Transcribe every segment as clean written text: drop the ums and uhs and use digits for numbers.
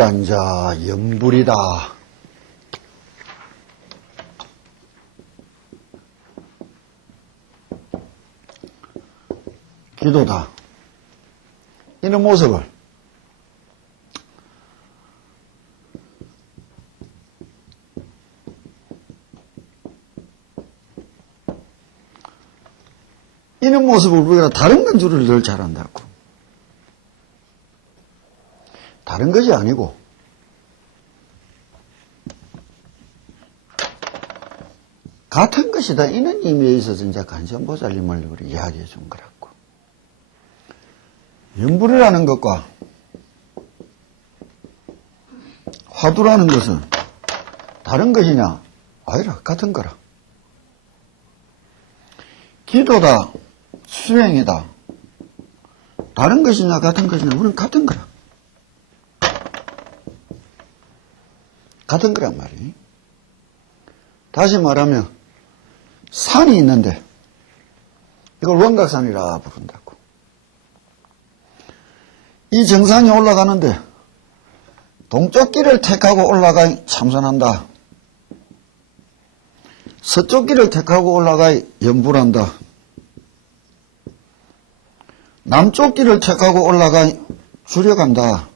기도란자 염불이다. 기도다. 이런 모습을 우리가 다른 건 줄을 늘 잘한다고. 다른 것이 아니고 같은 것이다. 이런 의미에 있어서 이제 관세음보살님을 우리 이야기해 준 거라고. 염불이라는 것과 화두라는 것은 다른 것이냐? 아니라 같은 거라. 기도다, 수행이다. 다른 것이냐 같은 것이냐? 우리는 같은 거라. 같은 거란 말이에요. 다시 말하면 산이 있는데 이걸 원각산이라 부른다고. 이 정상에 올라가는데 동쪽 길을 택하고 올라가 참선한다. 서쪽 길을 택하고 올라가 염불한다. 남쪽 길을 택하고 올라가 주력한다.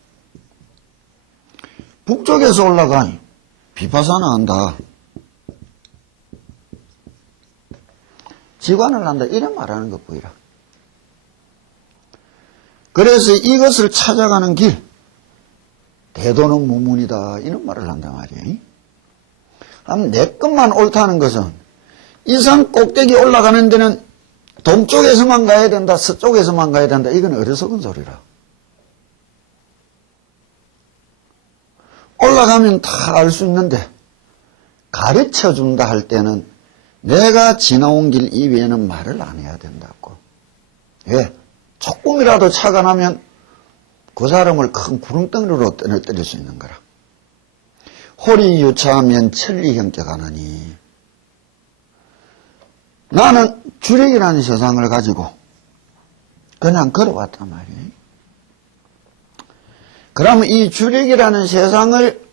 북쪽에서 올라가 비파사나 한다. 지관을 한다. 이런 말하는 것 보이라. 그래서 이것을 찾아가는 길, 대도는 무문이다. 이런 말을 한단 말이에요. 내 것만 옳다는 것은 이 산 꼭대기 올라가는 데는 동쪽에서만 가야 된다, 서쪽에서만 가야 된다. 이건 어리석은 소리라. 올라가면 다 알 수 있는데 가르쳐준다 할 때는 내가 지나온 길 이외에는 말을 안 해야 된다고. 왜? 조금이라도 차가 나면 그 사람을 큰 구름덩이로 때릴 수 있는 거라. 홀이 유차하면 천리형격 하나니. 나는 주력이라는 세상을 가지고 그냥 걸어왔단 말이에요. 그러면 이 주력이라는 세상을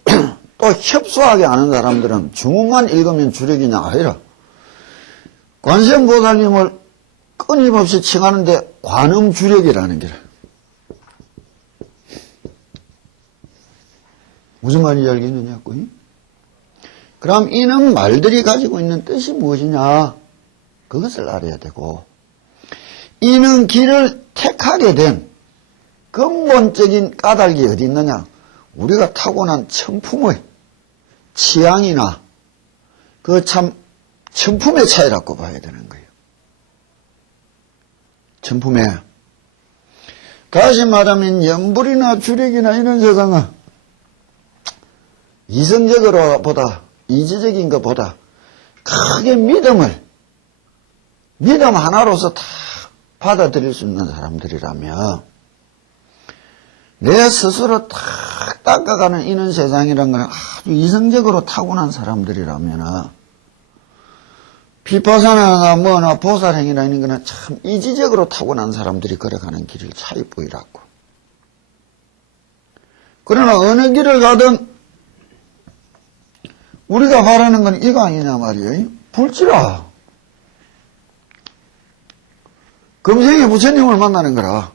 또 협소하게 아는 사람들은 주문만 읽으면 주력이냐? 아니라 관세음보살님을 끊임없이 칭하는데 관음주력이라는 게 무슨 말인지 알겠느냐고. 그럼 이는 말들이 가지고 있는 뜻이 무엇이냐? 그것을 알아야 되고, 이는 길을 택하게 된 근본적인 까닭이 어디 있느냐? 우리가 타고난 천품의 취향이나 그 참 천품의 차이라고 봐야 되는 거예요. 천품의. 다시 말하면 염불이나 주력이나 이런 세상은 이성적으로 보다, 이지적인 것보다 크게 믿음 하나로서 다 받아들일 수 있는 사람들이라면, 내 스스로 탁 닦아가는 이런 세상이란 건 아주 이성적으로 타고난 사람들이라면, 비파사나 뭐나 보살행이나 이런 거는 참 이지적으로 타고난 사람들이 걸어가는 길을 차이보이라고. 그러나 어느 길을 가든 우리가 바라는 건 이거 아니냐 말이에요. 불지라. 금생에 부처님을 만나는 거라.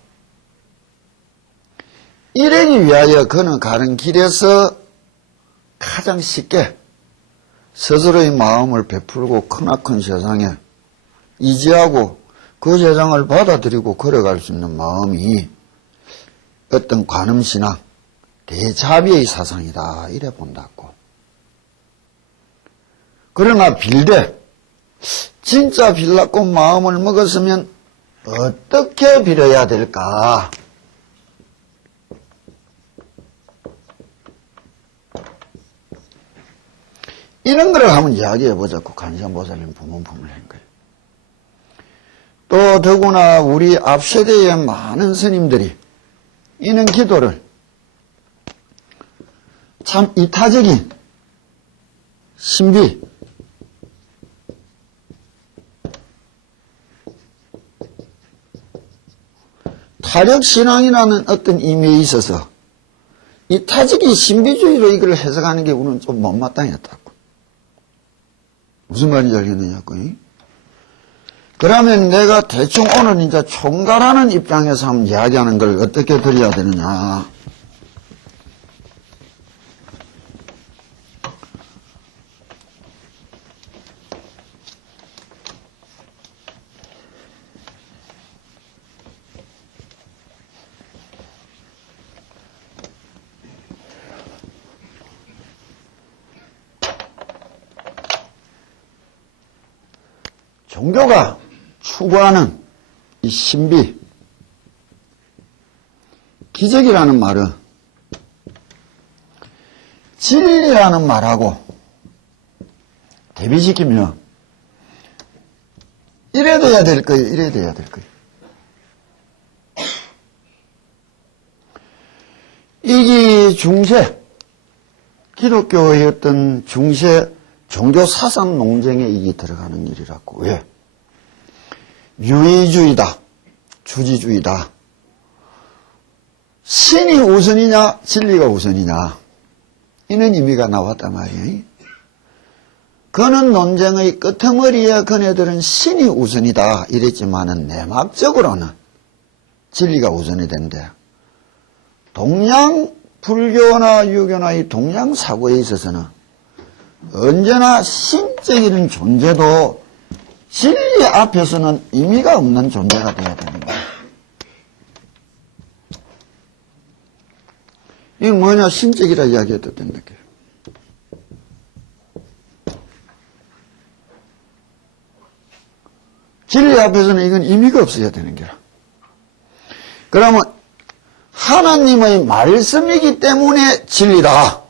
이러기 위하여 그는 가는 길에서 가장 쉽게 스스로의 마음을 베풀고 크나큰 세상에 이지하고 그 세상을 받아들이고 걸어갈 수 있는 마음이 어떤 관음신앙, 대자비의 사상이다. 이래 본다고. 그러나 빌되 진짜 빌라고 마음을 먹었으면 어떻게 빌어야 될까? 이런 거를 한번 이야기해보자고 관세음보살님 부문품을 한 거예요. 또 더구나 우리 앞세대의 많은 스님들이 이런 기도를 참 이타적인 신비, 타력신앙이라는 어떤 의미에 있어서 이 타직이 신비주의로 이걸 해석하는 게 우리는 좀 못마땅했다고. 무슨 말인지 알겠느냐고. 그러면 내가 대충 오늘 이제 총괄하는 입장에서 한번 이야기하는 걸 어떻게 드려야 되느냐. 종교가 추구하는 이 신비, 기적이라는 말은 진리라는 말하고 대비시키면 이래 돼야 될 거예요. 이래 돼야 될 거예요. 이게 중세, 기독교의 어떤 중세 종교 사상 논쟁에 이게 들어가는 일이라고. 왜? 유의주의다. 주지주의다. 신이 우선이냐 진리가 우선이냐 이런 의미가 나왔단 말이에요. 그는 논쟁의 끄트머리에 그네들은 신이 우선이다 이랬지만은 내막적으로는 진리가 우선이 된대. 동양 불교나 유교나 이 동양 사고에 있어서는 언제나 신적인 존재도 진리 앞에서는 의미가 없는 존재가 되어야 되는 거야. 이게 뭐냐, 신적이라 이야기해도 된다. 진리 앞에서는 이건 의미가 없어야 되는 거야. 그러면 하나님의 말씀이기 때문에 진리다.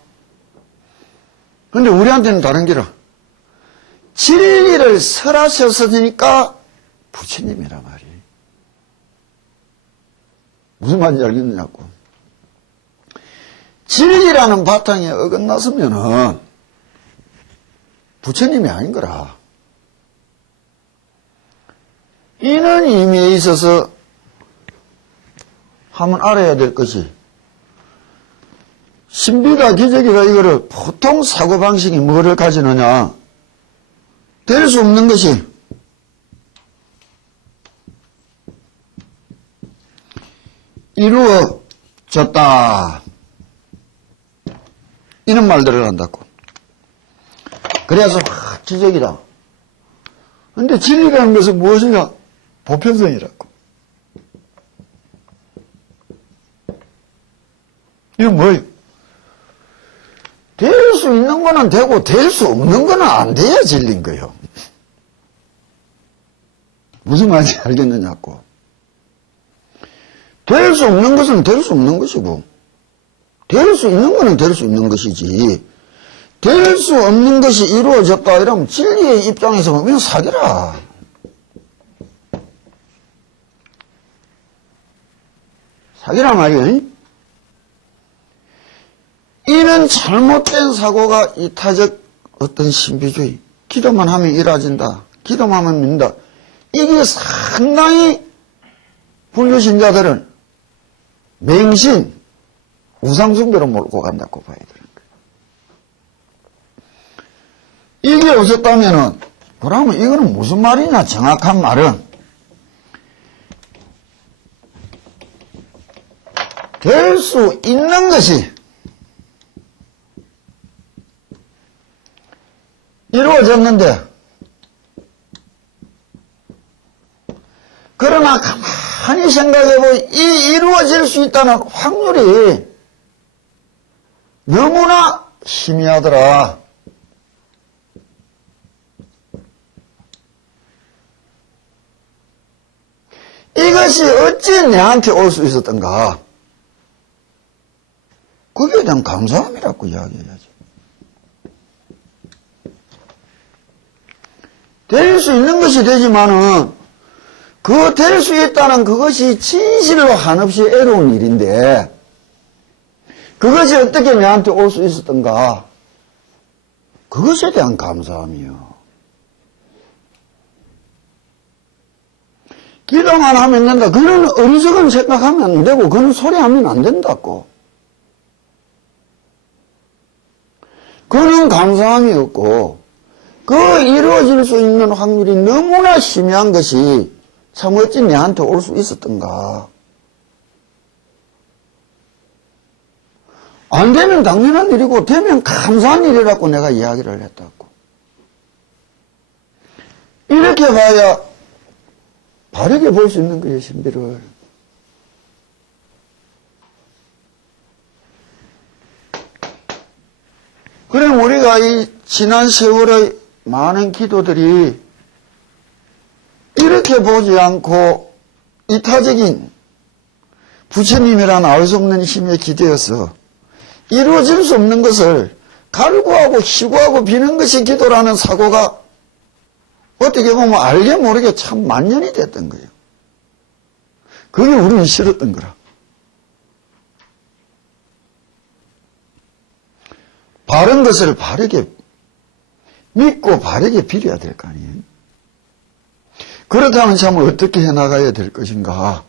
근데 우리한테는 다른 기라. 진리를 설하셨으니까 부처님이란 말이에요. 무슨 말인지 알겠느냐고. 진리라는 바탕에 어긋났으면은 부처님이 아닌 거라. 이런 의미에 있어서 한번 알아야 될 것이, 신비가 기적이가 이거를 보통 사고방식이 뭐를 가지느냐. 될 수 없는 것이 이루어졌다. 이런 말들을 한다고. 그래서 기적이다. 근데 진리라는 것은 무엇이냐? 보편성이라고. 이건 뭐예요? 될 수 있는 거는 되고 될 수 없는 거는 안 돼야 진리인 거예요. 무슨 말인지 알겠느냐고. 될 수 없는 것은 될 수 없는 것이고 될 수 있는 거는 될 수 있는 것이지, 될 수 없는 것이 이루어졌다 이러면 진리의 입장에서 보면 사기라. 사기란 말이에요. 이런 잘못된 사고가 이타적 어떤 신비주의, 기도만 하면 이루어진다, 기도만 하면 믿는다, 이게 상당히 불교신자들은 맹신, 우상숭배로 몰고 간다고 봐야 되는 거예요. 이게 없었다면은, 그러면 이거는 무슨 말이냐, 정확한 말은, 될 수 있는 것이 이루어졌는데, 그러나 가만히 생각해보면 이 이루어질 수 있다는 확률이 너무나 희미하더라. 이것이 어찌 내한테 올 수 있었던가? 거기에 대한 감사함이라고 이야기해야지. 될 수 있는 것이 되지만은 그 될 수 있다는 그것이 진실로 한없이 애로운 일인데 그것이 어떻게 내한테 올 수 있었던가? 그것에 대한 감사함이요. 기도만 하면 된다. 그런 어리석은 생각하면 안 되고 그런 소리 하면 안 된다고. 그는 감사함이 없고 그 이루어질 수 있는 확률이 너무나 희미한 것이 참 어찌 내한테 올 수 있었던가. 안 되면 당연한 일이고 되면 감사한 일이라고 내가 이야기를 했다고. 이렇게 봐야 바르게 볼 수 있는 거예요, 신비를. 그럼 우리가 이 지난 세월의 많은 기도들이 이렇게 보지 않고 이타적인 부처님이란 알 수 없는 힘에 기대어서 이루어질 수 없는 것을 갈구하고 희구하고 비는 것이 기도라는 사고가 어떻게 보면 알게 모르게 참 만연이 됐던 거예요. 그게 우리는 싫었던 거라. 바른 것을 바르게 믿고 바르게 빌어야 될 거 아니에요. 그렇다면 참 어떻게 해나가야 될 것인가.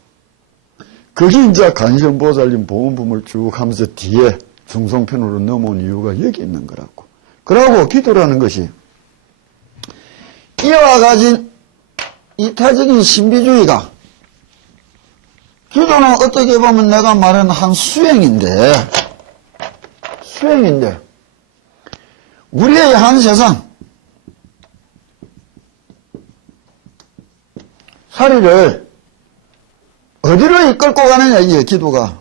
그게 이제 간선보살님 보험품을 쭉 하면서 뒤에 중성편으로 넘어온 이유가 여기 있는 거라고. 그러고 기도라는 것이 이와 가진 이타적인 신비주의가 기도는 어떻게 보면 내가 말한 한 수행인데 우리의 한 세상 사리를 어디로 이끌고 가느냐 이게 기도가.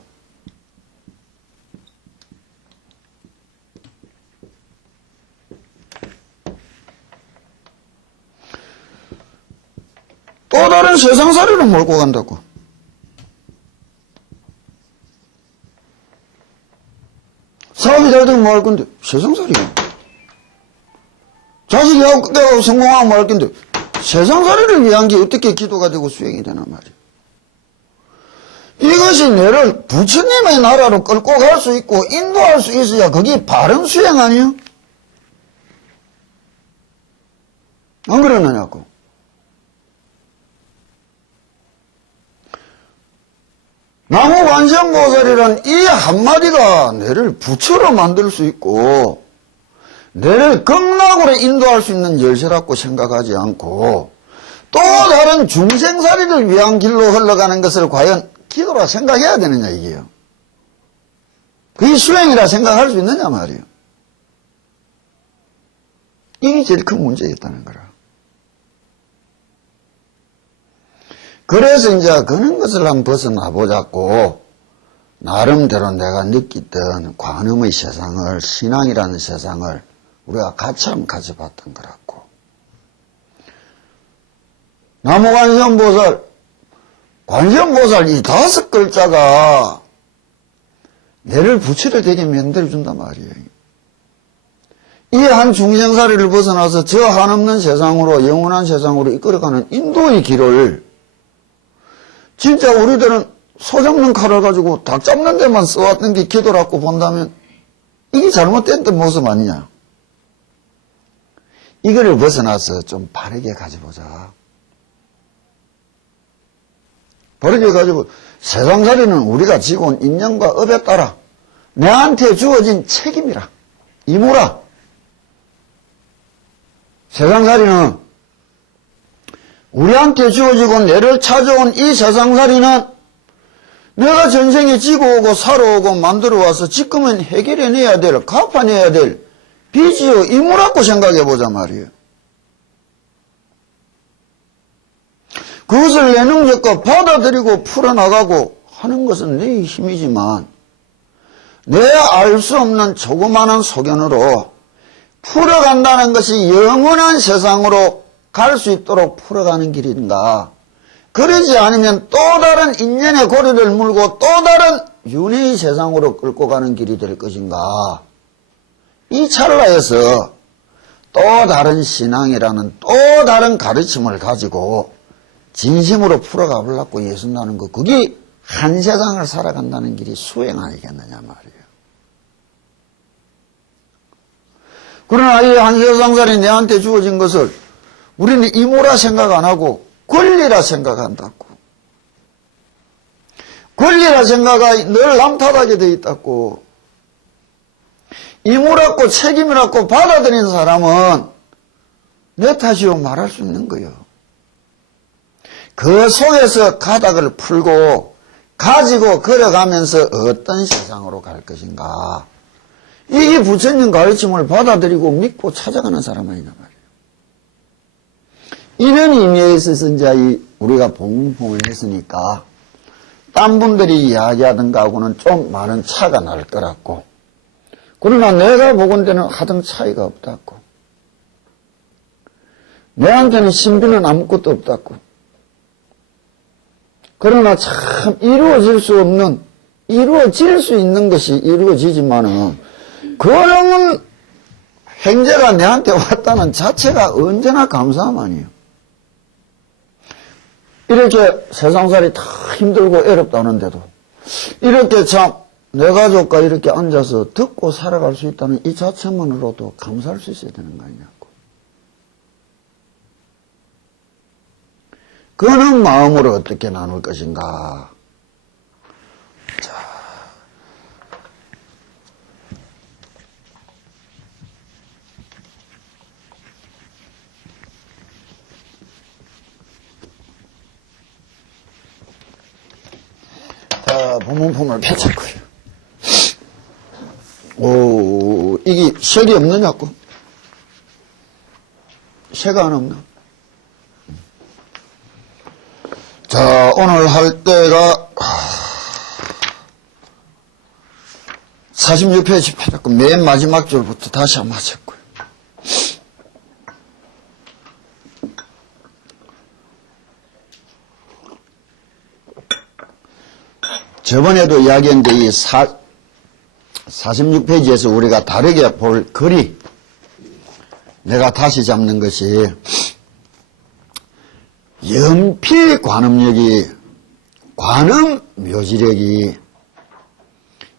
또 다른 세상살이로 몰고 간다고. 사업이 잘 되면 뭐 할 건데? 세상살이야. 자식이 하고 성공하면 뭐 할 건데? 세상살이를 위한 게 어떻게 기도가 되고 수행이 되나 말이야. 이것이 너를 부처님의 나라로 끌고 갈 수 있고 인도할 수 있어야 그게 바른 수행 아니야? 안 그러느냐고. 나무관세음보살이란 이 한마디가 너를 부처로 만들 수 있고 너를 극락으로 인도할 수 있는 열쇠라고 생각하지 않고 또 다른 중생살이를 위한 길로 흘러가는 것을 과연 기도라 생각해야 되느냐 이게요. 그게 수행이라 생각할 수 있느냐 말이에요. 이게 제일 큰 문제였다는 거라. 그래서 이제 그런 것을 한번 벗어나 보자고 나름대로 내가 느끼던 관음의 세상을 신앙이라는 세상을 우리가 같이 한번 가져봤던 거라고. 나무관세음보살, 관세음보살 이 5글자가 내를 부처를 되게 만들어준단 말이에요. 이 한 중생살이를 벗어나서 저 한없는 세상으로 영원한 세상으로 이끌어가는 인도의 길을 진짜 우리들은 소 잡는 칼을 가지고 닭 잡는 데만 써왔던 게 기도라고 본다면 이게 잘못된 모습 아니냐. 이거를 벗어나서 좀 바르게 가져보자. 바르게 가지고 세상살이는 우리가 지고 온 인연과 업에 따라 내한테 주어진 책임이라. 이무라. 세상살이는 우리한테 주어지고 내를 찾아온 이 세상살이는 내가 전생에 지고 오고 살아오고 만들어와서 지금은 해결해내야 될, 갚아내야 될 빚이요 이무라고 생각해보자 말이에요. 그것을 내 능력과 받아들이고 풀어나가고 하는 것은 내 힘이지만 내 알 수 없는 조그마한 소견으로 풀어간다는 것이 영원한 세상으로 갈 수 있도록 풀어가는 길인가. 그러지 않으면 또 다른 인연의 고리를 물고 또 다른 윤회의 세상으로 끌고 가는 길이 될 것인가. 이 찰나에서 또 다른 신앙이라는 또 다른 가르침을 가지고 진심으로 풀어가 보려고 예순다는 것. 그게 한 세상을 살아간다는 길이 수행 아니겠느냐 말이에요. 그러나 이 한 세상살이 내한테 주어진 것을 우리는 이모라 생각 안 하고 권리라 생각한다고. 권리라 생각이 늘 남탓하게 돼 있다고. 임무라고 책임이라고 받아들인 사람은 내 탓이요 말할 수 있는 거예요. 그 속에서 가닥을 풀고 가지고 걸어가면서 어떤 세상으로 갈 것인가. 이게 부처님 가르침을 받아들이고 믿고 찾아가는 사람이란 말이에요. 이런 의미에 있어서 이제 우리가 복문풍을 했으니까 딴 분들이 이야기하던 거하고는 좀 많은 차가 날 거라고. 그러나 내가 보건대는 하등 차이가 없다고. 내한테는 신비는 아무것도 없다고. 그러나 참 이루어질 수 없는, 이루어질 수 있는 것이 이루어지지만은 그러면 행제가 내한테 왔다는 자체가 언제나 감사함아니에요. 이렇게 세상살이 다 힘들고 애롭다는데도 이렇게 참 내 가족과 이렇게 앉아서 듣고 살아갈 수 있다는 이 자체만으로도 감사할 수 있어야 되는 거 아니냐고. 그는 마음으로 어떻게 나눌 것인가. 자, 본문품을 펼쳤고요. 오, 이게 색이 없느냐고? 색 안 없나? 자, 오늘 할 때가 46페이지 펴졌고 맨 마지막 줄부터 다시 한번 하셨고요. 저번에도 이야기했는데 이 46페이지에서 우리가 다르게 볼 글이 내가 다시 잡는 것이 연필 관음력이 관음 묘지력이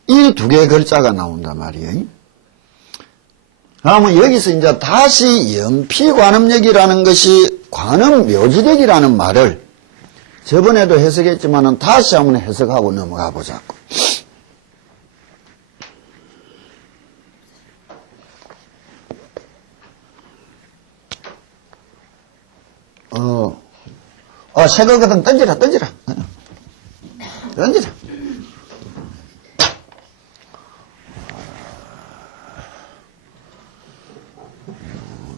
이 두 개의 글자가 나온단 말이에요. 그러면 여기서 이제 다시 연필 관음력이라는 것이 관음 묘지력이라는 말을 저번에도 해석했지만은 다시 한번 해석하고 넘어가 보자고. 새거거든 던지라. 던지라.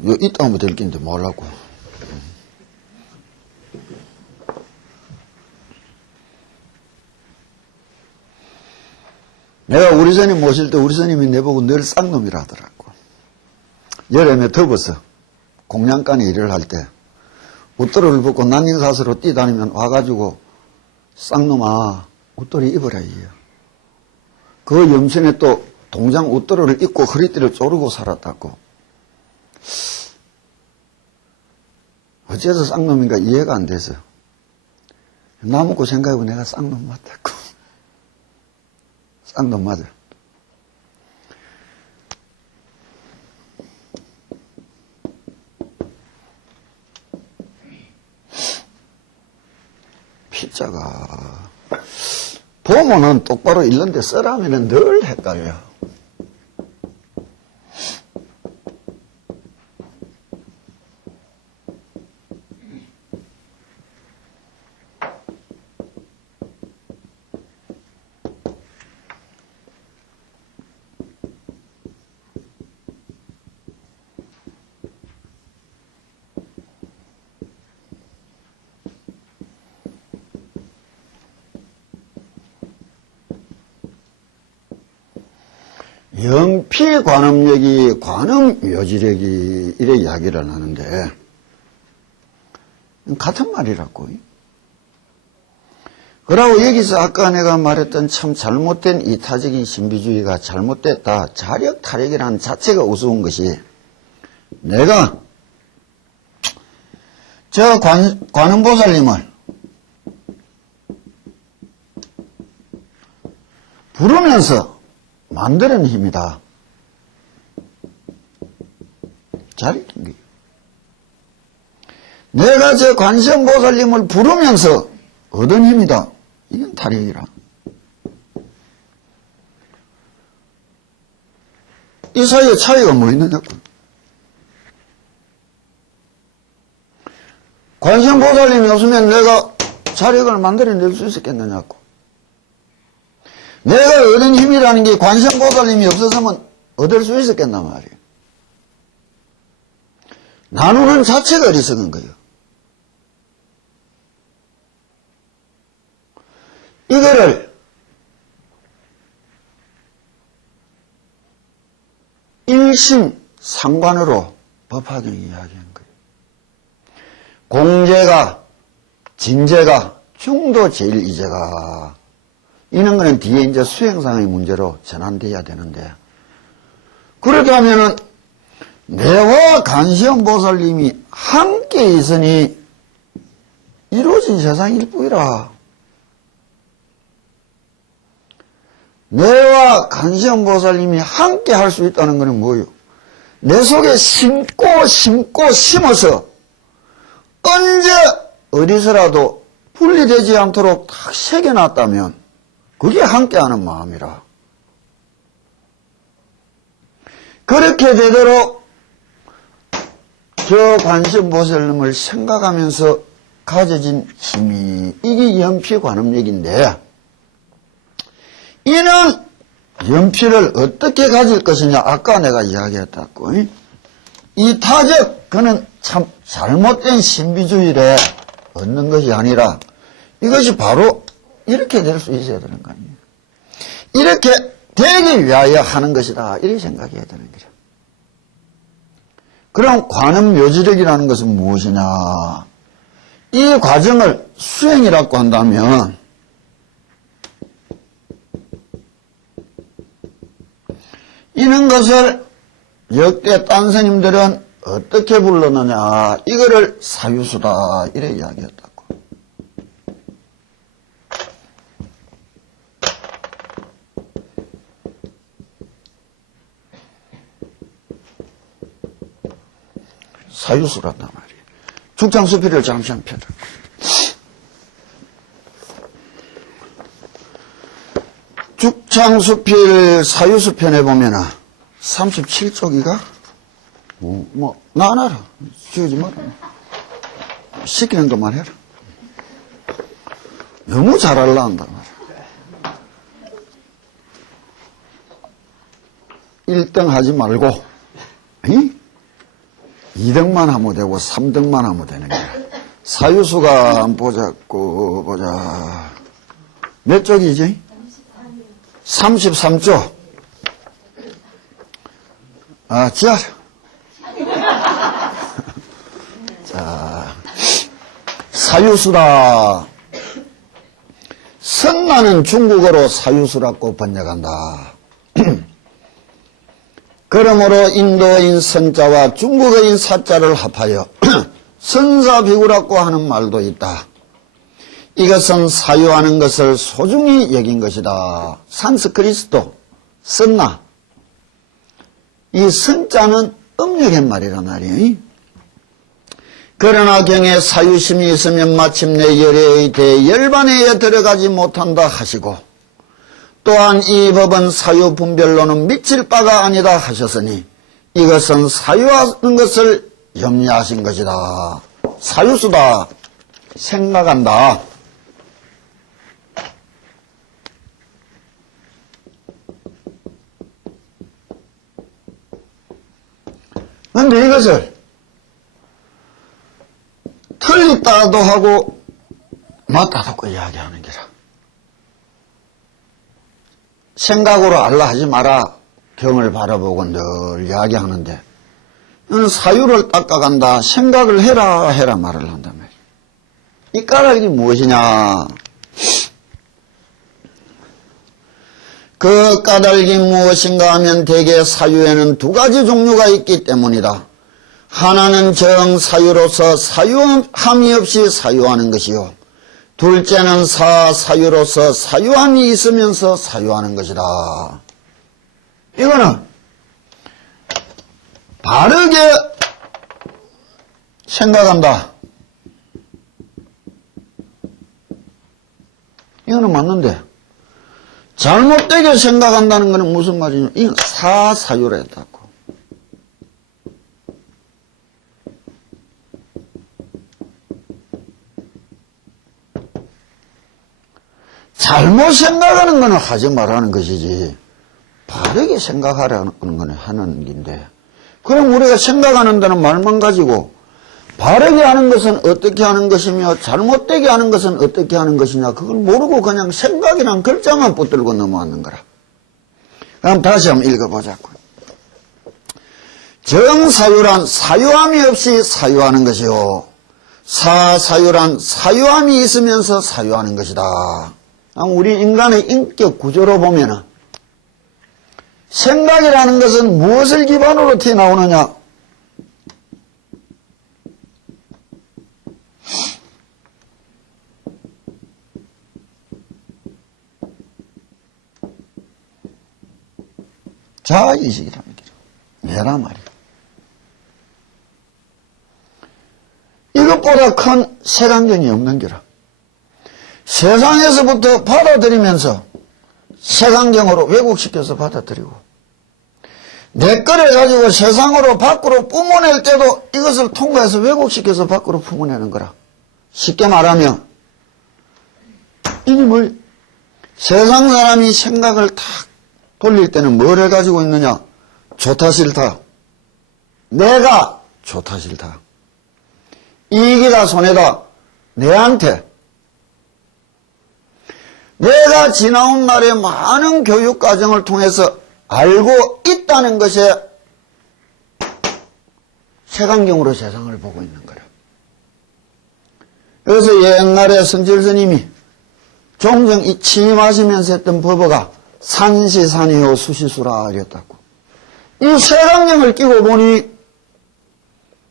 이거 이따 하면 될 긴데 뭐 하려고. 내가 우리 스님 모실 때 우리 스님이 내보고 늘 쌍놈이라 하더라고. 여름에 더워서 공양간에 일을 할 때 옷도리를 벗고 난닝사스로 뛰다니면 와가지고 쌍놈아 옷도리 입어라 이요. 그 염천에 또 동장 옷도리를 입고 허리띠를 조르고 살았다고. 어째서 쌍놈인가 이해가 안 돼서 나 먹고 생각해보고 내가 쌍놈 맞다고. 쌍놈 맞아. 필자가 보면은 똑바로 읽는데 써라면은 늘 헷갈려. 연필 관음력이 관음 묘지력이 이래 이야기를 하는데 같은 말이라고. 그러고 여기서 아까 내가 말했던 참 잘못된 이타적인 신비주의가 잘못됐다. 자력 타력이라는 자체가 우스운 것이 내가 저 관음보살님을 부르면서 만드는 힘이다. 잘 읽힌 거예요. 내가 저 관세음보살님을 부르면서 얻은 힘이다. 이건 타력이라. 이 사이에 차이가 뭐 있느냐고. 관세음보살님이 없으면 내가 자력을 만들어낼 수 있었겠느냐고. 내가 얻은 힘이라는 게 관세음보살님이 없었으면 얻을 수 있었겠단 말이에요. 나누는 자체가 어리석은 거예요. 이거를 일심상관으로 법화경이 이야기한 거예요. 공제가, 진제가, 중도 제일 이제가 이런 거는 뒤에 이제 수행상의 문제로 전환돼야 되는데, 그렇다면은 내와 관세음보살님이 함께 있으니 이루어진 세상일 뿐이라. 내와 관세음보살님이 함께 할 수 있다는 것은 뭐예요? 내 속에 심고 심어서 언제 어디서라도 분리되지 않도록 딱 새겨놨다면 그게 함께하는 마음이라. 그렇게 되도록 저 관세음보살님을 생각하면서 가져진 힘이, 이게 연피관음력인데, 이는 연피를 어떻게 가질 것이냐, 아까 내가 이야기했다고. 이 타적, 그는 참 잘못된 신비주의를 얻는 것이 아니라 이것이 바로 이렇게 될 수 있어야 되는 거 아니에요. 이렇게 되기 위하여 하는 것이다, 이렇게 생각해야 되는 거죠. 그럼 관음묘지력이라는 것은 무엇이냐? 이 과정을 수행이라고 한다면 이런 것을 역대 딴 스님들은 어떻게 불렀느냐, 이거를 사유수다 이래 이야기했다고. 사유수란단 말이에요. 죽창수필을 잠시 한 펴라. 죽창수필 사유수편에 보면은 37쪽이가 나 안 알아. 지우지 마라. 시키는 것만 해라. 너무 잘하려 한다 말이야. 1등 하지 말고 2등만 하면 되고 3등만 하면 되는 거야. 사유수가 보자고 보자. 몇 쪽이지? 33쪽. 자. 자, 사유수다. 선나는 중국어로 사유수라고 번역한다. 그러므로 인도인 선자와 중국어인 사자를 합하여 선사비구라고 하는 말도 있다. 이것은 사유하는 것을 소중히 여긴 것이다. 산스크리트도 선나. 이 선자는 음력의 말이란 말이에요. 그러나 경에 사유심이 있으면 마침내 열애의 대열반에 들어가지 못한다 하시고, 또한 이 법은 사유 분별로는 미칠 바가 아니다 하셨으니 이것은 사유하는 것을 염려하신 것이다. 사유수다. 생각한다. 그런데 이것을 틀렸다도 하고 맞다도 이야기하는 게라. 생각으로 알라 하지 마라. 경을 바라보고 늘 이야기하는데 이는 사유를 닦아간다. 생각을 해라 말을 한단 말이야. 이 까닭이 무엇이냐? 그 까닭이 무엇인가 하면 대개 사유에는 두 가지 종류가 있기 때문이다. 하나는 정사유로서 사유함이 없이 사유하는 것이요. 둘째는 사유로서 사유함이 있으면서 사유하는 것이다. 이거는 바르게 생각한다. 이거는 맞는데 잘못되게 생각한다는 것은 무슨 말이냐? 이건 사사유라 했다고. 잘못 생각하는 것은 하지 말라는 것이지, 바르게 생각하라는 것은 하는 길인데, 그럼 우리가 생각하는 데는 말만 가지고, 바르게 하는 것은 어떻게 하는 것이며 잘못되게 하는 것은 어떻게 하는 것이냐, 그걸 모르고 그냥 생각이란 글자만 붙들고 넘어왔는 거라. 그럼 다시 한번 읽어보자고요. 정사유란 사유함이 없이 사유하는 것이요, 사사유란 사유함이 있으면서 사유하는 것이다. 우리 인간의 인격 구조로 보면은 생각이라는 것은 무엇을 기반으로 튀어나오느냐? 자아의식이라는 거죠. 얘란 말이야. 이것보다 큰 색안경이 없는 거라. 세상에서부터 받아들이면서 색안경으로 왜곡시켜서 받아들이고, 내 거를 가지고 세상으로 밖으로 뿜어낼 때도 이것을 통과해서 왜곡시켜서 밖으로 품어내는 거라. 쉽게 말하면 이게 뭐, 세상 사람이 생각을 탁 돌릴 때는 뭘 해가지고 있느냐? 좋다 싫다, 내가 좋다 싫다, 이익이다 손해다, 내한테. 내가 지나온 날의 많은 교육 과정을 통해서 알고 있다는 것에 색안경으로 세상을 보고 있는 거라. 그래서 옛날에 성질 스님이 종종 이 취임하시면서 했던 법어가 산시산이요 수시수라 이랬다고. 이 색안경을 끼고 보니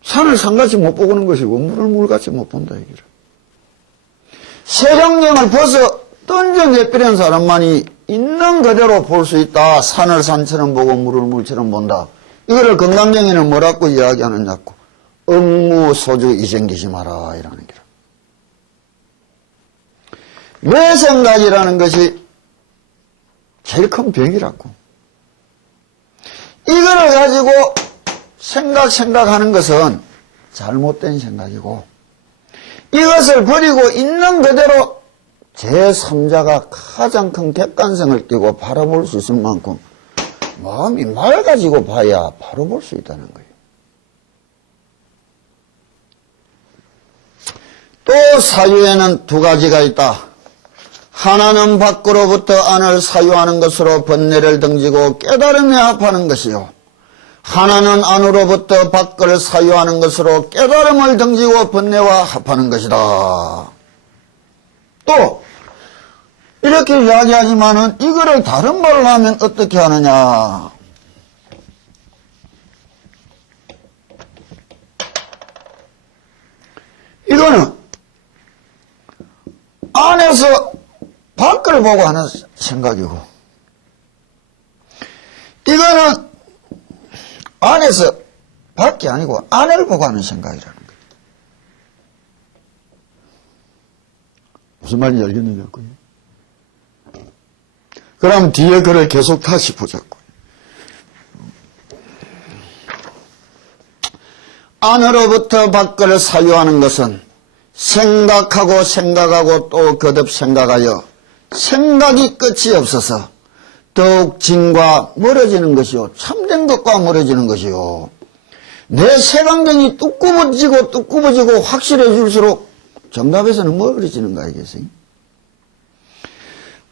산을 산같이 못 보고는 것이고 물을 물같이 못 본다 얘기를. 색안경을 벗어 던져내버린 사람만이 있는 그대로 볼 수 있다. 산을 산처럼 보고 물을 물처럼 본다. 이거를 건강경에는 뭐라고 이야기하느냐고. 억무소주 이생기지 마라 이라는 거라. 내 생각이라는 것이 제일 큰 병이라고. 이거를 가지고 생각하는 것은 잘못된 생각이고, 이것을 버리고 있는 그대로 제3자가 가장 큰 객관성을 띄고 바라볼 수 있을 만큼 마음이 맑아지고 봐야 바로 볼 수 있다는 거예요. 또 사유에는 두 가지가 있다. 하나는 밖으로부터 안을 사유하는 것으로 번뇌를 등지고 깨달음에 합하는 것이요, 하나는 안으로부터 밖을 사유하는 것으로 깨달음을 등지고 번뇌와 합하는 것이다. 또 이렇게 이야기하지만은 이거를 다른 말로 하면 어떻게 하느냐? 이거는 안에서 밖을 보고 하는 생각이고, 이거는 안에서 밖이 아니고 안을 보고 하는 생각이라는 거예요. 무슨 말인지 알겠느냐고요? 그럼 뒤에 글을 계속 다시 보자고. 안으로부터 밖을 사유하는 것은 생각하고 또 거듭 생각하여 생각이 끝이 없어서 더욱 진과 멀어지는 것이요, 참된 것과 멀어지는 것이요, 내 색안경이 뚜꾸어지고 확실해질수록 정답에서는 멀어지는 거 아니겠어요?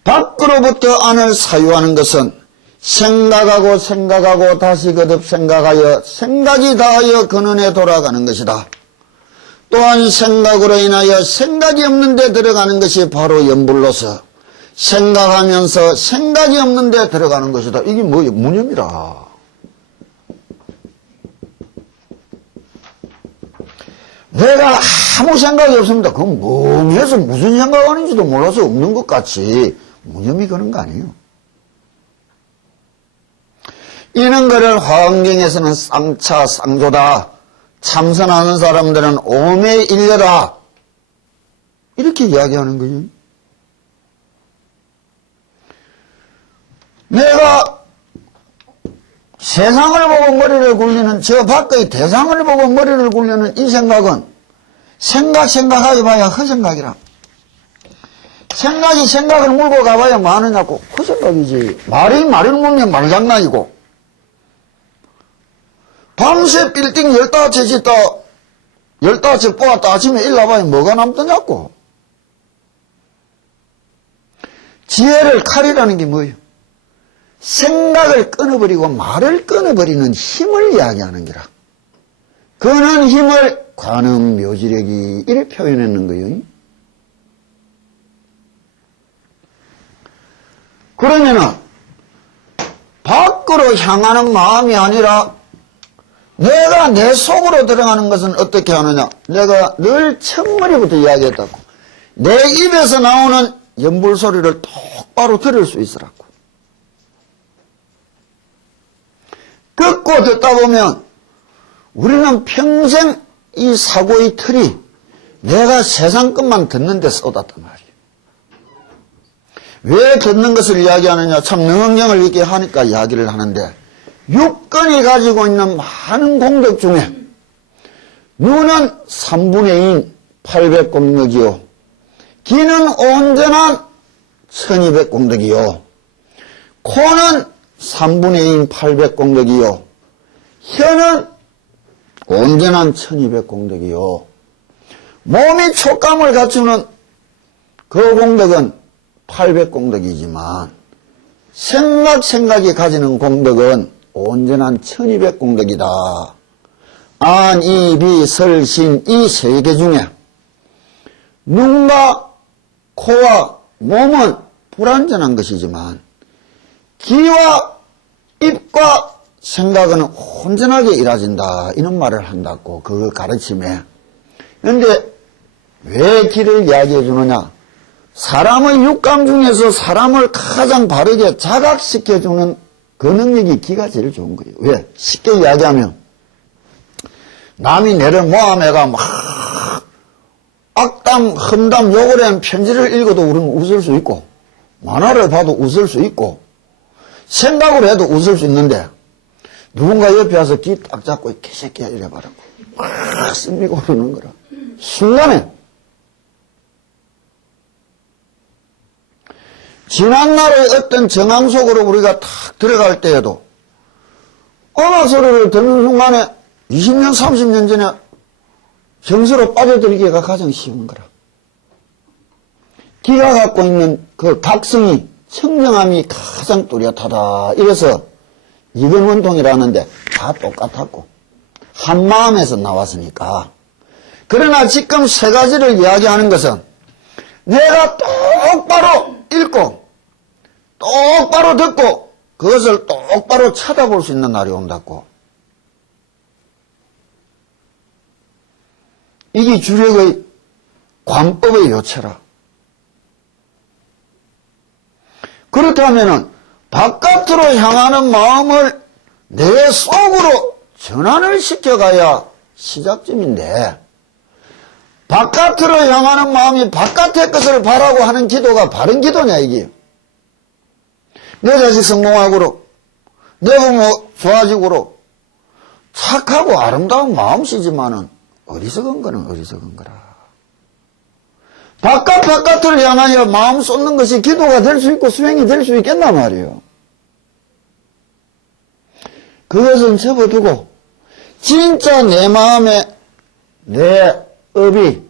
밖으로부터 안을 사유하는 것은 생각하고 다시 거듭 생각하여 생각이 다하여 근원에 돌아가는 것이다. 또한 생각으로 인하여 생각이 없는 데 들어가는 것이 바로 염불로서 생각하면서 생각이 없는 데 들어가는 것이다. 이게 뭐예요? 무념이라. 내가 아무 생각이 없습니다. 그건 멍해서 무슨 생각하는지도 몰라서 없는 것 같이 무념이 그런 거 아니에요. 이런 거를 화엄경에서는 쌍차, 쌍조다, 참선하는 사람들은 오매일려다, 이렇게 이야기하는 거예요. 내가 세상을 보고 머리를 굴리는, 저 밖의 대상을 보고 머리를 굴리는 이 생각은 생각하게 봐야 허생각이라. 생각이 생각을 물고 가봐야 많으냐고 허생각이지. 말을 물면 말장난이고. 밤새 빌딩 15채 짓다 15채 뽑았다 아침에 일어나봐야 뭐가 남더냐고. 지혜를 칼이라는 게 뭐예요? 생각을 끊어버리고 말을 끊어버리는 힘을 이야기하는 게라. 그는 힘을 관음 묘지력이 이렇게 표현했는 거예요. 그러면은 밖으로 향하는 마음이 아니라 내가 내 속으로 들어가는 것은 어떻게 하느냐. 내가 늘 첫머리부터 이야기했다고. 내 입에서 나오는 연불 소리를 똑바로 들을 수 있으라고. 듣고 듣다 보면 우리는 평생 이 사고의 틀이 내가 세상 것만 듣는 데 쏟았단 말이에요. 왜 듣는 것을 이야기하느냐. 참 능응경을 이렇게 하니까 이야기를 하는데, 육根이 가지고 있는 많은 공덕 중에 눈은 3분의 2 800공덕이요, 귀는 온전한 1200공덕이요, 코는 3분의 2 800공덕이요, 혀는 온전한 1200공덕이요, 몸이 촉감을 갖추는 그 공덕은 800공덕이지만 생각이 가지는 공덕은 온전한 1200공덕이다. 안, 이, 비, 설, 신 이 세 개 중에 눈과 코와 몸은 불완전한 것이지만 귀와 입과 생각은 온전하게 이루어진다. 이런 말을 한다고, 그 가르침에. 그런데 왜 귀를 이야기해 주느냐. 사람의 육감 중에서 사람을 가장 바르게 자각시켜주는 그 능력이 귀가 제일 좋은 거예요. 왜? 쉽게 이야기하면 남이 내를 모함해가 막 악담, 험담, 욕을 한 편지를 읽어도 우리는 웃을 수 있고, 만화를 봐도 웃을 수 있고, 생각을 해도 웃을 수 있는데, 누군가 옆에 와서 귀 딱 잡고 개새끼야 이래 바라고 막 씁니고 그러는 거라. 순간에 지난날의 어떤 정황 속으로 우리가 탁 들어갈 때에도 언어 소리를 듣는 순간에 20년, 30년 전에 정서로 빠져들기가 가장 쉬운 거라. 귀가 갖고 있는 그 각성이, 청정함이 가장 뚜렷하다. 이래서 이근원통이라는데 다 똑같았고 한 마음에서 나왔으니까. 그러나 지금 세 가지를 이야기하는 것은 내가 똑바로 읽고 똑바로 듣고 그것을 똑바로 찾아볼 수 있는 날이 온다고. 이게 주력의 관법의 요체라. 그렇다면은 바깥으로 향하는 마음을 내 속으로 전환을 시켜가야 시작점인데, 바깥으로 향하는 마음이 바깥의 것을 바라고 하는 기도가 바른 기도냐 이게. 내 자식 성공하고로, 내 부모 좋아지고로 착하고 아름다운 마음씨지만은 어리석은 거는 어리석은 거라. 바깥을 향하여 마음 쏟는 것이 기도가 될 수 있고 수행이 될 수 있겠나 말이에요. 그것은 접어두고 진짜 내 마음에 내 업이,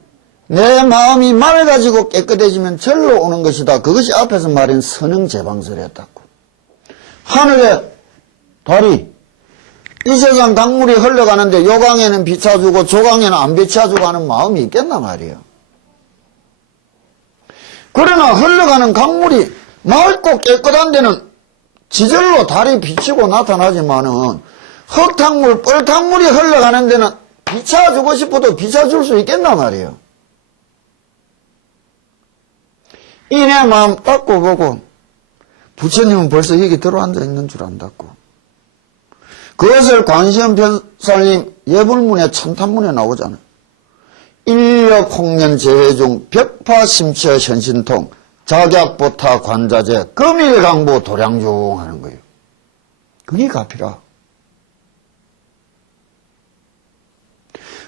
내 마음이 맑아지고 깨끗해지면 절로 오는 것이다. 그것이 앞에서 말한 선응제방설이었다고. 하늘에 달이, 이 세상 강물이 흘러가는데 요 강에는 비춰주고 저 강에는 안 비춰주고 하는 마음이 있겠나 말이에요. 그러나 흘러가는 강물이 맑고 깨끗한 데는 지절로 달이 비치고 나타나지만은 흙탕물, 뻘탕물이 흘러가는 데는 비춰주고 싶어도 비춰줄 수 있겠나 말이에요. 이내 마음 닦고 보고 부처님은 벌써 여기 들어앉아 있는 줄 안다고. 그것을 관시음변살님 예불문에 천탄문에 나오잖아요. 인력 홍련 재회 중 벽파 심처 현신통 작약보타 관자재, 금일강보 도량중 하는 거예요. 그게 가피라.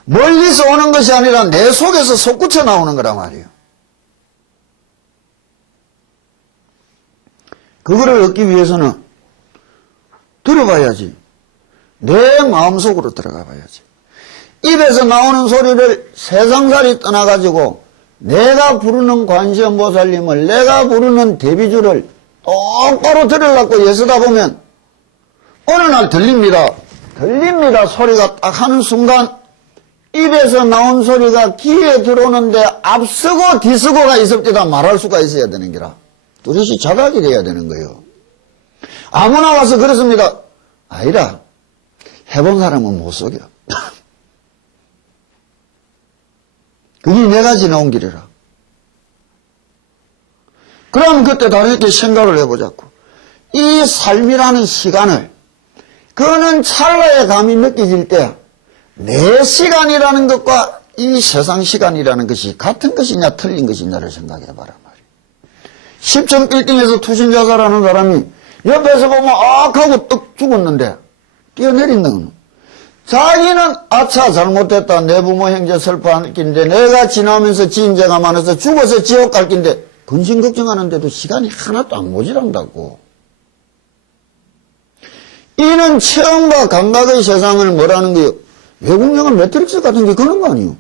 멀리서 오는 것이 아니라 내 속에서 솟구쳐 나오는 거란 말이에요. 그거를 얻기 위해서는 들어봐야지. 내 마음속으로 들어가 봐야지. 입에서 나오는 소리를 세상살이 떠나가지고 내가 부르는 관세음보살님을, 내가 부르는 대비주를 똑바로 들으려고 애쓰다 보면 어느 날 들립니다. 들립니다. 소리가 딱 하는 순간 입에서 나온 소리가 귀에 들어오는데 앞서고 뒤서고가 있을 때다 말할 수가 있어야 되는 기라. 뚜렷이 자각이 돼야 되는 거예요. 아무나 와서 그렇습니다. 아니라 해본 사람은 못 속여. 그게 내가 지나온 길이라. 그럼 그때 다르게 생각을 해보자고. 이 삶이라는 시간을, 그거는 찰나의 감이 느껴질 때 내 시간이라는 것과 이 세상 시간이라는 것이 같은 것이냐 틀린 것이냐를 생각해봐라 말이야. 10천 빌딩에서 투신자살하는 사람이 옆에서 보면 악하고 떡 죽었는데 뛰어내린다. 자기는 아차 잘못했다, 내 부모 형제 슬퍼할 낀데 내가 지나면서 지은 죄가 많아서 죽어서 지옥 갈 낀데 근심 걱정하는데도 시간이 하나도 안 모자란다고. 이는 체험과 감각의 세상을 뭐라는 거예요? 외국 영화 매트릭스 같은 게 그런 거 아니에요?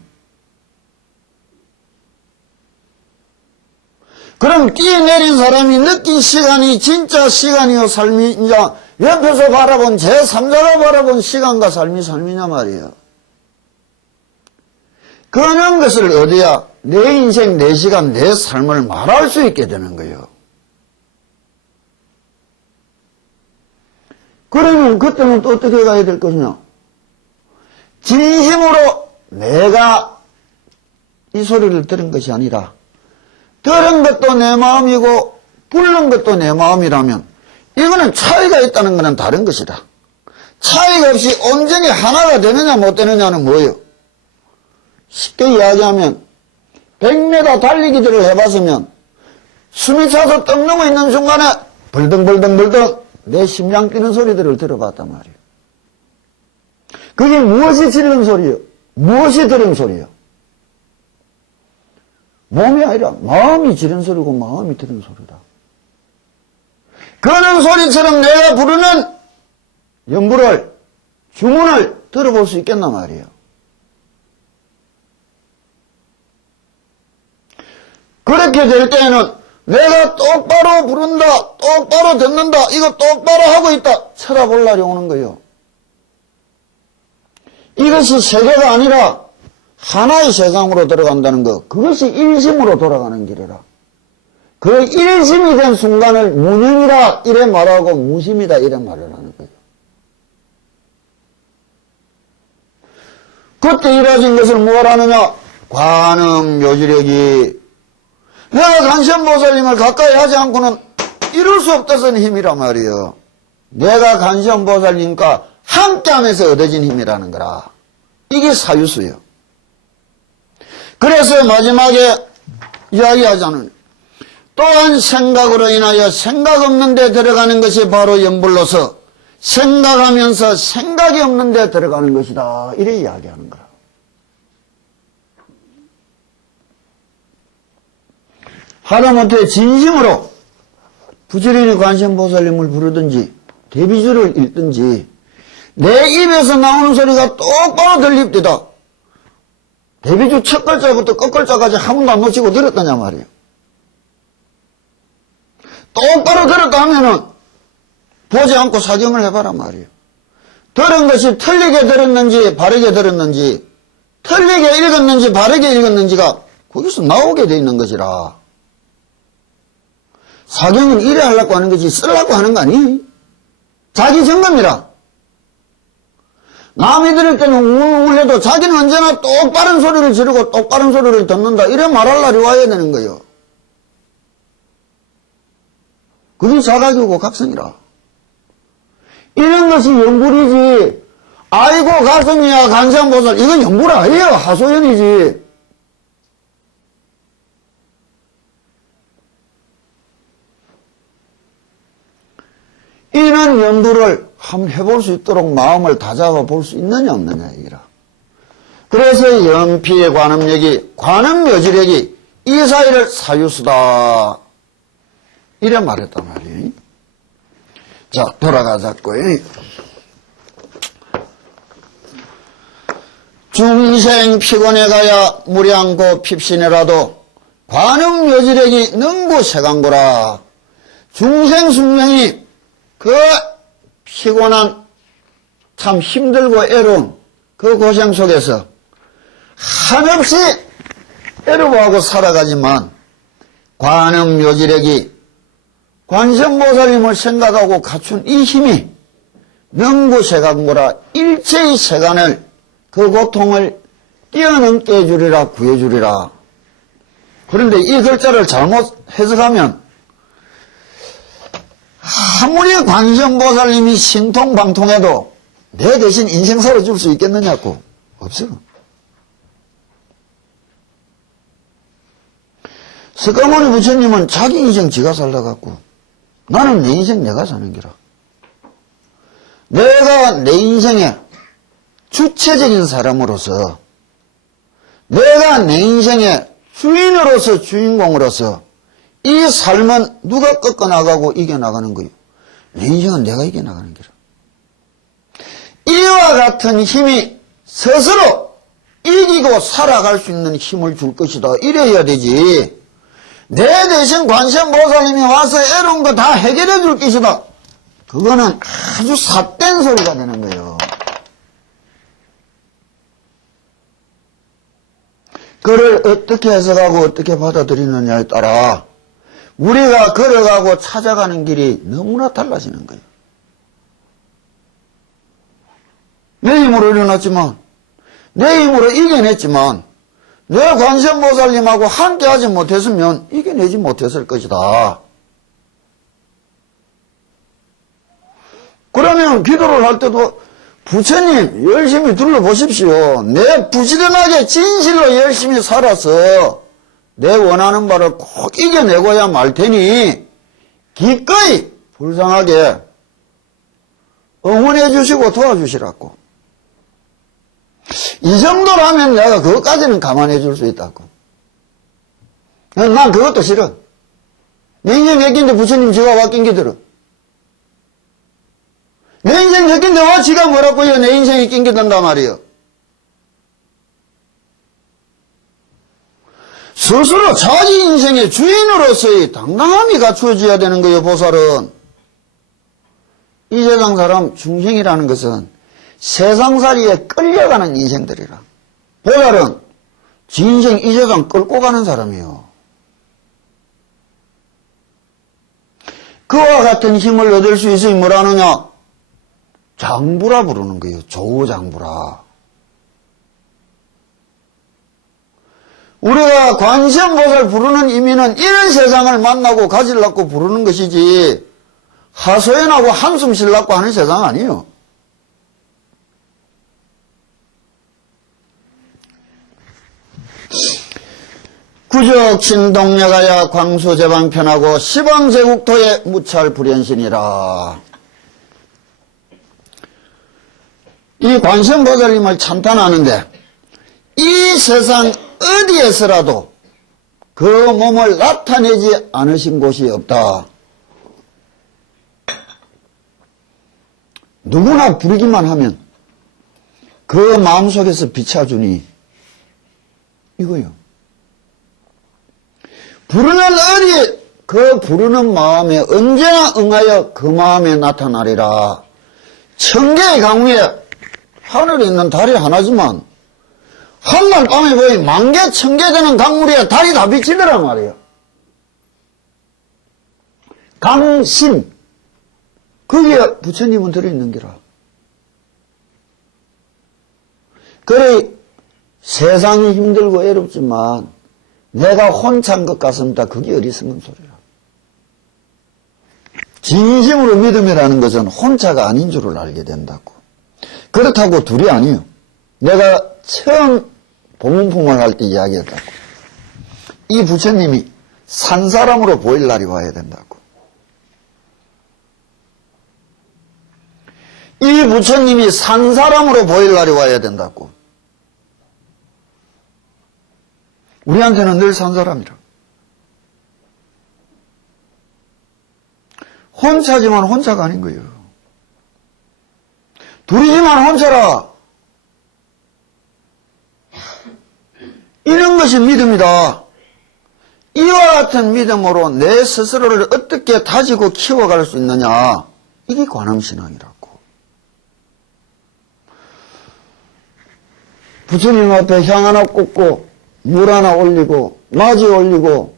그럼 뛰어내린 사람이 느낀 시간이 진짜 시간이요 삶이냐, 옆에서 바라본 제3자가 바라본 시간과 삶이냐 말이에요. 그런 것을 얻어야 내 인생, 내 시간, 내 삶을 말할 수 있게 되는 거예요. 그러면 그때는 또 어떻게 가야 될 것이냐? 진심으로 내가 이 소리를 들은 것이 아니라 들은 것도 내 마음이고 부른 것도 내 마음이라면 이거는 차이가 있다는 것은 다른 것이다. 차이가 없이 온전히 하나가 되느냐 못 되느냐는 뭐예요? 쉽게 이야기하면 100m 달리기들을 해봤으면 숨이 차서 떡 넘어 있는 순간에 벌덩벌덩 내 심장 뛰는 소리들을 들어봤단 말이에요. 그게 무엇이 지르는 소리예요? 무엇이 들은 소리예요? 몸이 아니라 마음이 지른 소리고 마음이 들은 소리다. 그런 소리처럼 내가 부르는 연부를, 주문을 들어볼 수 있겠나 말이에요. 그렇게 될 때에는 내가 똑바로 부른다, 똑바로 듣는다, 이거 똑바로 하고 있다 쳐다볼 날이 오는 거예요. 이것이 세계가 아니라 하나의 세상으로 들어간다는 것, 그것이 일심으로 돌아가는 길이라. 그 일심이 된 순간을 무념이라 이래 말하고 무심이다 이래 말을 하는 거예요. 그때 이루어진 것을 뭐라 하느냐? 관음 묘지력이. 내가 간시엄보살님을 가까이 하지 않고는 이룰 수 없다는 힘이란 말이에요. 내가 간시엄보살님과 함께하면서 얻어진 힘이라는 거라. 이게 사유수예요. 그래서 마지막에 이야기하자는 또한 생각으로 인하여 생각 없는 데 들어가는 것이 바로 연불로서 생각하면서 생각이 없는 데 들어가는 것이다. 이래 이야기하는 거라. 하다못해 진심으로 부지런히 관세음보살님을 부르든지 대비주를 읽든지 내 입에서 나오는 소리가 똑바로 들립디다. 대비주 첫 글자부터 끝 글자까지 한 번도 안 놓치고 들었다냐 말이에요. 똑바로 들었다 하면은 보지 않고 사경을 해봐라 말이에요. 들은 것이 틀리게 들었는지 바르게 들었는지, 틀리게 읽었는지 바르게 읽었는지가 거기서 나오게 돼 있는 것이라. 사경은 이래 하려고 하는 거지 쓰려고 하는 거 아니? 자기 점검이라. 남이 들을 때는 웅웅 해도 자기는 언제나 똑바른 소리를 지르고 똑바른 소리를 듣는다. 이래 말할 날이 와야 되는 거예요. 그게 자각이고 각성이라. 이런 것이 연불이지. 아이고 가슴이야 간세음보살 이건 연불 아니에요. 하소연이지. 이런 연구를 한번 해볼 수 있도록 마음을 다잡아 볼 수 있느냐 없느냐 이라. 그래서 연피의 관음력이 관음묘지력이 이 사이를 사유수다 이래 말했단 말이에요. 자, 돌아가자고요. 중생 피곤해 가야 무량고 핍신이라도 관음묘지력이 능고 세간고라. 중생 숙명이 그 피곤한 참 힘들고 애로운 그 고생 속에서 한없이 애로워하고 살아가지만 관음묘지력이 관세음보살님을 생각하고 갖춘 이 힘이 명구세간고라 일체의 세간을 그 고통을 뛰어넘게 해주리라 구해주리라. 그런데 이 글자를 잘못 해석하면 아무리 관세음보살님이 신통방통해도 내 대신 인생 살아줄 수 있겠느냐고. 없어. 석가모니 부처님은 자기 인생 지가 살다갖고 나는 내 인생 내가 사는 기라. 내가 내 인생의 주체적인 사람으로서 내가 내 인생의 주인으로서 주인공으로서 이 삶은 누가 꺾어나가고 이겨나가는 거예요. 내 인생은 내가 이겨나가는 기라. 이와 같은 힘이 스스로 이기고 살아갈 수 있는 힘을 줄 것이다. 이래야 되지. 내 대신 관세음보살님이 와서 애로운 거 다 해결해 줄 것이다. 그거는 아주 삿된 소리가 되는 거예요. 그를 어떻게 해석하고 어떻게 받아들이느냐에 따라 우리가 걸어가고 찾아가는 길이 너무나 달라지는 거예요. 내 힘으로 일어났지만, 내 힘으로 이겨냈지만, 내 관세음보살님하고 함께 하지 못했으면 이겨내지 못했을 것이다. 그러면 기도를 할 때도 부처님 열심히 둘러보십시오. 내 부지런하게 진실로 열심히 살아서 내 원하는 바를 꼭 이겨내고야 말 테니 기꺼이 불쌍하게 응원해 주시고 도와주시라고. 이 정도라면 내가 그것까지는 감안해 줄 수 있다고. 난 그것도 싫어. 내 인생 몇 갠데 부처님 지가 와 낑기들어. 내 인생 몇 갠데 와 지가 뭐라고요. 내 인생이 낑기던단 말이요. 스스로 자기 인생의 주인으로서의 당당함이 갖추어져야 되는 거예요. 보살은. 이 세상 사람 중생이라는 것은 세상살이에 끌려가는 인생들이라. 보살은 지 인생 이 세상 끌고 가는 사람이요. 그와 같은 힘을 얻을 수 있으니 뭐라 하느냐? 장부라 부르는 거예요. 조장부라. 우리가 관세음보살 부르는 의미는 이런 세상을 만나고 가지려고 부르는 것이지 하소연하고 한숨 쉬려고 하는 세상 아니에요. 구적 신동력하여 광수제방편하고 시방제국토의 무찰 불현신이라. 이 관세음보살님을 찬탄하는데 이 세상 어디에서라도 그 몸을 나타내지 않으신 곳이 없다. 누구나 부르기만 하면 그 마음속에서 비춰주니 이거요. 부르는 어디 그 부르는 마음에 언제나 응하여 그 마음에 나타나리라. 천개의 강우에 하늘에 있는 달이 하나지만 한날 밤에 거의 만개 천개 되는 강물에 달이 다 비치더란 말이에요. 강신 거기에 부처님은 들어있는 기라. 그래 세상이 힘들고 애롭지만 내가 혼자인 것 같습니다. 그게 어리석은 소리라. 진심으로 믿음이라는 것은 혼자가 아닌 줄을 알게 된다고. 그렇다고 둘이 아니에요. 내가 처음 법문품을 할 때 이야기했다고. 이 부처님이 산 사람으로 보일 날이 와야 된다고. 이 부처님이 산 사람으로 보일 날이 와야 된다고. 우리한테는 늘 산 사람이라. 혼자지만 혼자가 아닌 거예요. 둘이지만 혼자라. 이런 것이 믿음이다. 이와 같은 믿음으로 내 스스로를 어떻게 다지고 키워갈 수 있느냐. 이게 관음신앙이라고. 부처님 앞에 향 하나 꽂고 물 하나 올리고 맞이 올리고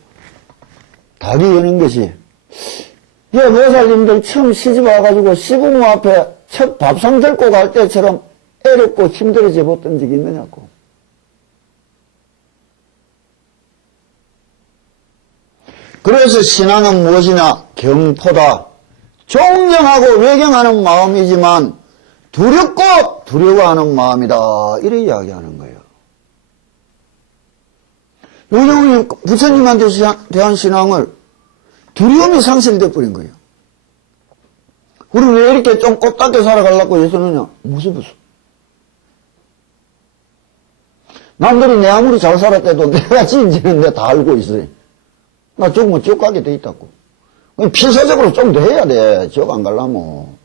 다리 여는 것이, 모살님들 처음 시집 와가지고 시부모 앞에 첫 밥상 들고 갈 때처럼 애롭고 힘들어져 봤던 적이 있느냐고. 그래서 신앙은 무엇이냐? 경포다. 존경하고 외경하는 마음이지만 두렵고 두려워하는 마음이다. 이렇게 이야기하는 거예요. 요즘은 부처님한테 대한 신앙을 두려움이 상실돼 버린 거예요. 우리 왜 이렇게 좀 꼽답게 살아가려고 애쓰느냐? 무서워서. 남들이 내 아무리 잘 살았대도 내가 지은 죄는 내가 다 알고 있어요. 나 죽으면 지옥 가게 돼 있다고. 필사적으로 좀 더 해야 돼. 지옥 안 가려면.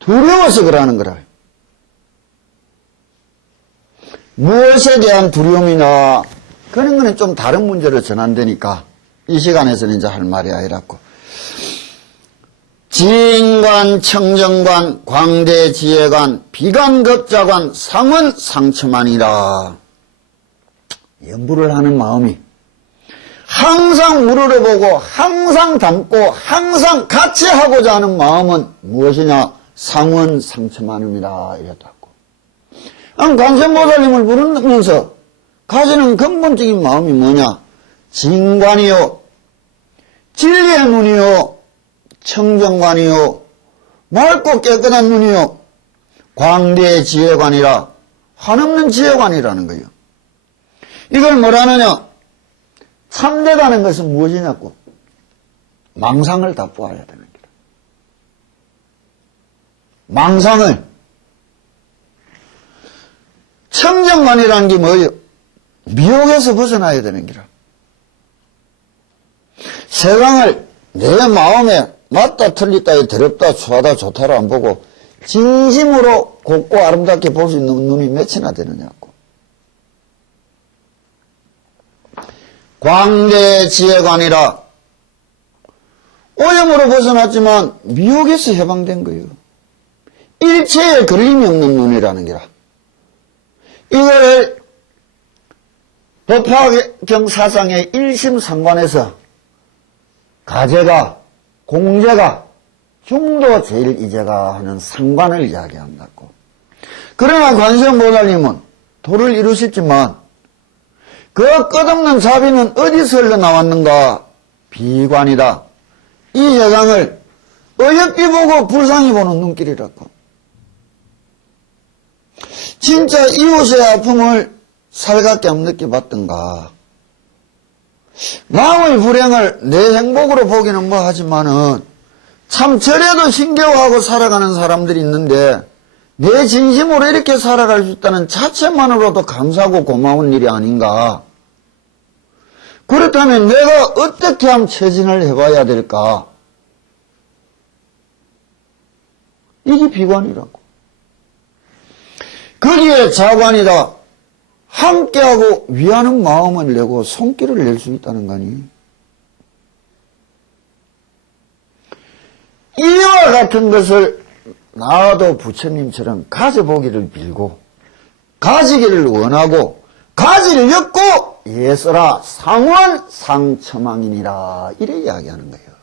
두려워서 그러는 거라. 무엇에 대한 두려움이나 그런 거는 좀 다른 문제로 전환되니까 이 시간에서는 이제 할 말이 아니라고. 지인관, 청정관, 광대지혜관, 비관급자관, 상은 상처만이라. 연부를 하는 마음이 항상 우러러보고 항상 담고 항상 같이 하고자 하는 마음은 무엇이냐? 상은 상처만입니다. 이랬다고. 관세음보살님을 부르면서 가지는 근본적인 마음이 뭐냐? 진관이요, 진리의 눈이요, 청정관이요, 맑고 깨끗한 눈이요, 광대의 지혜관이라, 한없는 지혜관이라는 거예요. 이걸 뭐라느냐? 참되다는 것은 무엇이냐고? 망상을 다 보아야 되는 거다. 망상을. 청정관이라는 게 뭐예요? 미혹에서 벗어나야 되는 거라. 세상을 내 마음에 맞다 틀리다에 더럽다 추하다 좋다를 안 보고 진심으로 곱고 아름답게 볼 수 있는 눈이 몇이나 되느냐고. 광대지혜관이라. 오염으로 벗어났지만 미혹에서 해방된 거예요. 일체에 걸림이 없는 눈이라는 게라. 이거를 법화경 사상의 1심 상관에서 가제가, 공제가, 중도 제일 이제가 하는 상관을 이야기한다고. 그러나 관세음보살님은 도를 이루셨지만 그 끝없는 자비는 어디서 흘러나왔는가? 비관이다. 이 세상을 어여삐 보고 불쌍히 보는 눈길이라고. 진짜 이웃의 아픔을 살갑게 한번 느껴봤던가. 남의 불행을 내 행복으로 보기는 뭐 하지만은 참 저래도 힘겨워하고 살아가는 사람들이 있는데 내 진심으로 이렇게 살아갈 수 있다는 자체만으로도 감사하고 고마운 일이 아닌가. 그렇다면 내가 어떻게 하면 체진을 해봐야 될까? 이게 비관이라고. 거기에 자관이다. 함께하고 위하는 마음을 내고 손길을 낼 수 있다는 거니. 이와 같은 것을 나도 부처님처럼 가져보기를 빌고 가지기를 원하고 가지려고 예서라 상원 상처망이니라 이래 이야기하는 거예요.